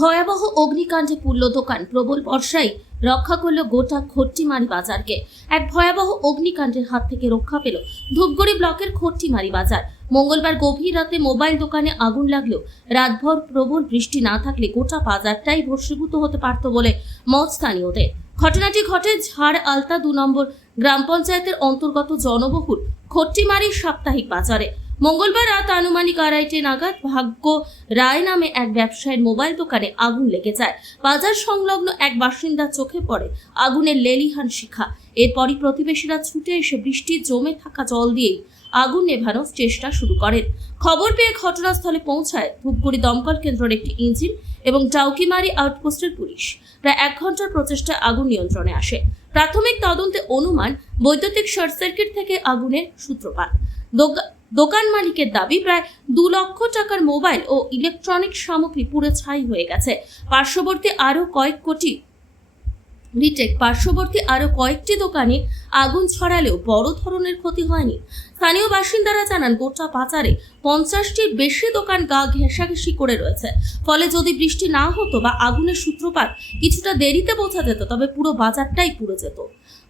ভয়াবহ অগ্নিকাণ্ডে পুড়ল দোকান। প্রবল বর্ষায় রক্ষা করল গোটা খট্টিমারি বাজারকে। এক ভয়াবহ অগ্নিকাণ্ডের হাত থেকে রক্ষা পেল ধূপগুড়ি ব্লকের খট্টিমারি বাজার। মঙ্গলবার গভীর রাতে মোবাইল দোকানে আগুন লাগলেও রাতভর প্রবল বৃষ্টি না থাকলে গোটা বাজারটাই ভস্মীভূত হতে পারত বলে মত স্থানীয়দের। ঘটনাটি ঘটে ঝাড় আলতা দু নম্বর গ্রাম পঞ্চায়েতের অন্তর্গত জনবহুল খট্টিমারি সাপ্তাহিক বাজারে। মঙ্গলবার রাত আনুমানিক আড়াইটে নাগাদ ভাগ্য রায় নামে এক ব্যবসায়ীর মোবাইল দোকানে আগুন লেগে যায়। বাজার সংলগ্ন এক বাসিন্দা চোখে পড়ে আগুনের লেলিহান শিখা। এরপরই প্রতিবেশীরা ছুটে এসে বৃষ্টির জমে থাকা জল দিয়েই আগুন নেভানোর চেষ্টা শুরু করেন। খবর পেয়ে ঘটনাস্থলে পৌঁছায় ধূপগুড়ি দমকল কেন্দ্রের একটি ইঞ্জিন এবং ডাউকিমারি আউটপোস্টের পুলিশ। প্রায় এক ঘণ্টার প্রচেষ্টায় আগুন নিয়ন্ত্রণে আসে। প্রাথমিক তদন্তে অনুমান বৈদ্যুতিক শর্ট সার্কিট থেকে আগুনের সূত্রপাত। দোকান মালিকের দাবি প্রায় দু লক্ষ টাকার মোবাইল ও ইলেকট্রনিক সামগ্রী পুরো ছাই হয়ে গেছে। পার্শ্ববর্তী আরও কয়েক কোটি রিটেক পার্শ্ববর্তী আরও কয়েকটি দোকানে আগুন ছড়ালেও বড় ধরনের ক্ষতি হয়নি। স্থানীয় বাসিন্দারা জানান, গোটা বাজারে পঞ্চাশটির বেশি দোকান গা ঘেঁষাঘেঁষি করে রয়েছে। ফলে যদি বৃষ্টি না হতো বা আগুনের সূত্রপাত কিছুটা দেরিতে বোঝা যেত, তবে পুরো বাজারটাই পুড়ে যেত।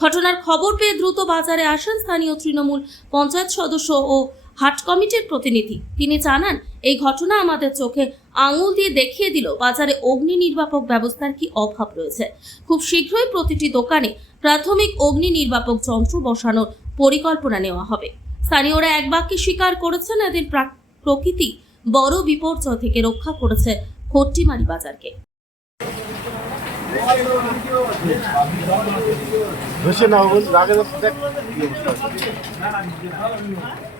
ঘটনার খবর পেয়ে দ্রুত বাজারে আসেন স্থানীয় তৃণমূল পঞ্চায়েত সদস্য ও হাট কমিটির প্রতিনিধি। তিনি জানান, এই ঘটনা আমাদের চোখে আঙুল দিয়ে দেখিয়ে দিল বাজারে অগ্নি নির্বাপক ব্যবস্থার কি অভাব রয়েছে। খুব শীঘ্রই প্রতিটি দোকানে প্রাথমিক অগ্নি নির্বাপক যন্ত্র বসানোর পরিকল্পনা নেওয়া হবে। স্থানীয়রা এক বাক্যে স্বীকার করেছেন, এদের প্রা- প্রকৃতি বড় বিপর্যয় থেকে রক্ষা করেছে খট্টিমারি বাজারকে। না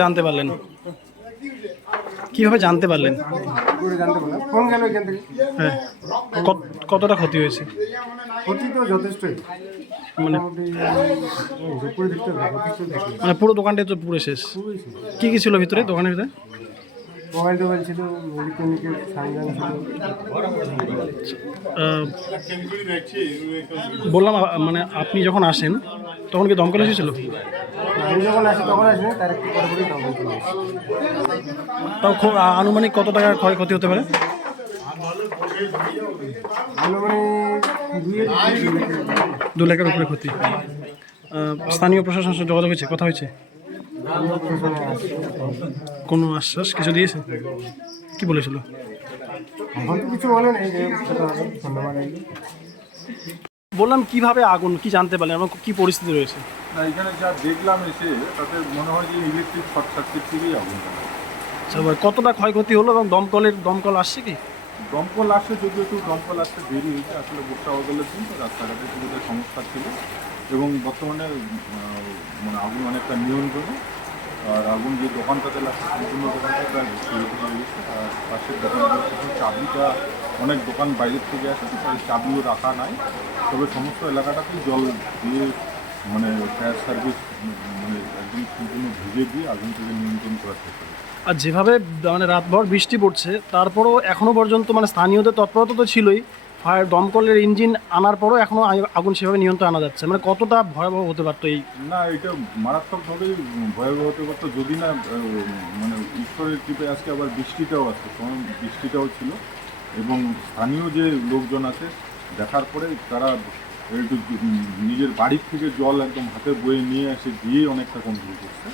জানতে পারলেন? কীভাবে জানতে পারলেন? পুরো জানতে পারলাম ফোন গেল এখান থেকে? হ্যাঁ। কত- কতটা ক্ষতি হয়েছে? ক্ষতি তো যথেষ্টই। মানে মোটামুটি যথেষ্ট দেখি মানে পুরো দোকানটাই তো পুরো শেষ। কি কি ছিল ভিতরে দোকানের ভিতরে? মোবাইল টোবাইল ছিল ইলেকট্রনিকের সরঞ্জাম ছিল। বললাম মানে আপনি যখন আসেন তখন কি দমকল এসেছিল? আমি যখন আসি তখন আসি তার একটু পরে দমকল চলে আনুমানিক কত টাকার ক্ষয়ক্ষতি হতে পারে? দু লাখের উপরে ক্ষতি। স্থানীয় প্রশাসনের সাথে যোগাযোগ হয়েছে কথা হয়েছে? কোনো আশ্বাস কিছু দিয়েছে কি বলেছিল? এখন তো কিছু বলে নেই যে ধন্যবাদ। বললাম কীভাবে আগুন কি জানতে পারলেন আমার কি পরিস্থিতি রয়েছে? না এখানে যা দেখলাম এসে তাতে মনে হয় যে ইলেকট্রিক শর্ট সার্কিট থেকেই আগুন। আচ্ছা, কতটা ক্ষয়ক্ষতি হলো এবং দমকলের দমকল আসছে কি? দমকল আসছে যদিও একটু দমকল আসতে দেরি হয়েছে আসলে বর্ষা বদলের দিন তো রাস্তাঘাটে সুবিধার সমস্যা ছিল। এবং বর্তমানে মানে আগুন অনেকটা নিয়ন্ত্রণে। আর আগুন যে দোকানটাতে লাগছে, সম্পূর্ণ দোকানটা প্রায় আর পাশের দোকানগুলো চাবিটা, অনেক দোকান বাইরের থেকে আসে তো তাই চাবিও রাখা নাই। তবে সমস্ত এলাকাটাতেই জল দিয়ে মানে ফায়ার সার্ভিস মানে একদম সম্পূর্ণ ভিজে দিয়ে আগুন থেকে নিয়ন্ত্রণ করার চেষ্টা আর যেভাবে মানে রাতভর বৃষ্টি পড়ছে, তারপরও এখনও পর্যন্ত মানে স্থানীয়দের তৎপরতা তো ছিলই। ফায়ার দমকলের ইঞ্জিন আনার পরও এখনও আ- আগুন সেভাবে নিয়ন্ত্রণ আনা যাচ্ছে। মানে কতটা ভয়াবহ হতে পারতো এই? না এটা মারাত্মকভাবেই ভয়াবহ হতে পারতো। যদি না মানে ঈশ্বরের কৃপে আজকে আবার বৃষ্টিটাও আছে তখন বৃষ্টিটাও ছিল। এবং স্থানীয় যে লোকজন আছে দেখার পরে তারা একটু নিজের বাড়ির থেকে জল একদম হাতে বয়ে নিয়ে এসে দিয়ে অনেকটা কন্ট্রোল করছে।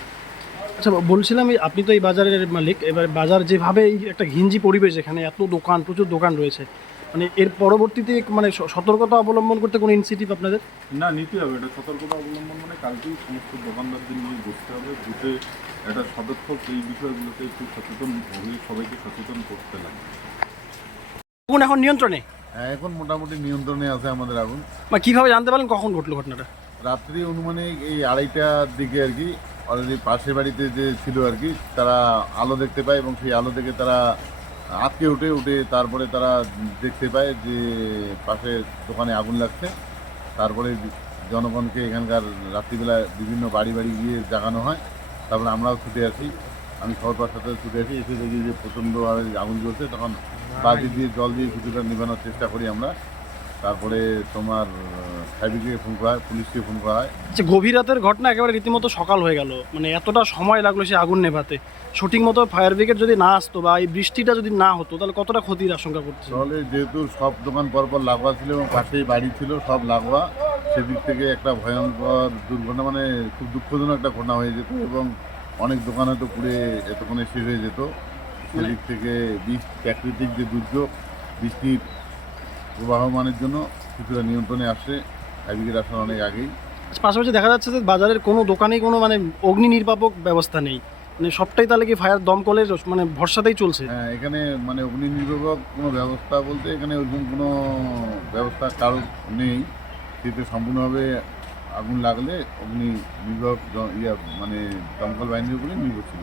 আচ্ছা বলছিলাম আপনি তো এই বাজারের মালিক। এবার বাজার যেভাবে একটা ঘিঞ্জি পরিবেশ এখানে এত দোকান প্রচুর দোকান রয়েছে। মানে এর পরবর্তীতে মানে স- সতর্কতা অবলম্বন করতে কোনো ইনিশিয়েটিভ আপনাদের? না নিতে হবে। এটা সতর্কতা অবলম্বন মানে কালকেই সমস্ত দোকানদারদের নিয়ে বসতে হবে। বুঝে একটা সদর্থক এই বিষয়গুলোতে একটু সচেতন হয়ে সবাইকে সচেতন করতে লাগবে। আগুন এখন নিয়ন্ত্রণে? হ্যাঁ, এখন মোটামুটি নিয়ন্ত্রণে আছে আমাদের আগুন বা কীভাবে জানতে পারলেন কখন ঘটলো ঘটনাটা? রাত্রি অনুমানিক এই আড়াইটার দিকে আর কি অলরেডি পাশের বাড়িতে যে ছিল আর কি তারা আলো দেখতে পায় এবং সেই আলো দেখে তারা আটকে উঠে উঠে তারপরে তারা দেখতে পায় যে পাশে দোকানে আগুন লাগছে। তারপরে জনগণকে এখানকার রাত্রিবেলা বিভিন্ন বাড়ি বাড়ি গিয়ে জাগানো হয়। তারপরে আমরাও ছুটে আসি। আমি পাওয়ার সাথে ছুটে আসি এসে দেখি যে প্রচণ্ডভাবে আগুন জ্বলছে। তখন বালতি দিয়ে জল দিয়ে কিছুটা নিবানোর চেষ্টা করি আমরা। তারপরে তোমার ব্রিগেডে ফোন করা হয় পুলিশকে ফোন করা হয় যে গভীর রাতের ঘটনা একেবারে রীতিমতো সকাল হয়ে গেল। মানে এতটা সময় লাগল সে আগুন নেভাতে। সঠিক মতো ফায়ার ব্রিগেড যদি না আসতো বা এই বৃষ্টিটা যদি না হতো তাহলে কতটা ক্ষতির আশঙ্কা করছে তাহলে যেহেতু সব দোকান পরপর লাগোয়া ছিল এবং পাশেই বাড়ি ছিল সব লাগোয়া। সেদিক থেকে একটা ভয়ঙ্কর দুর্ঘটনা মানে খুব দুঃখজনক একটা ঘটনা হয়ে যেত এবং অনেক দোকান হয়তো পুড়ে এতক্ষণে শেষ হয়ে যেত। সেদিক থেকে বৃষ্টি প্রাকৃতিক যে দুর্যোগ বৃষ্টির প্রবাহমানের জন্য কিছুটা নিয়ন্ত্রণে আসছে আসার অনেক আগেই। পাশাপাশি দেখা যাচ্ছে যে বাজারের কোনো দোকানেই কোনো মানে অগ্নি নির্বাপক ব্যবস্থা নেই। মানে সবটাই তাহলে কি ফায়ার দমকলের মানে ভরসাতেই চলছে? হ্যাঁ এখানে মানে অগ্নি নির্বাপক কোনো ব্যবস্থা বলতে এখানে ওইরকম কোনো ব্যবস্থা কারও নেই। কিন্তু সম্পূর্ণভাবে আগুন লাগলে অগ্নি নির্বাপক জ- ইয়া মানে দমকল বাহিনীর উপরে নির্ভরশীল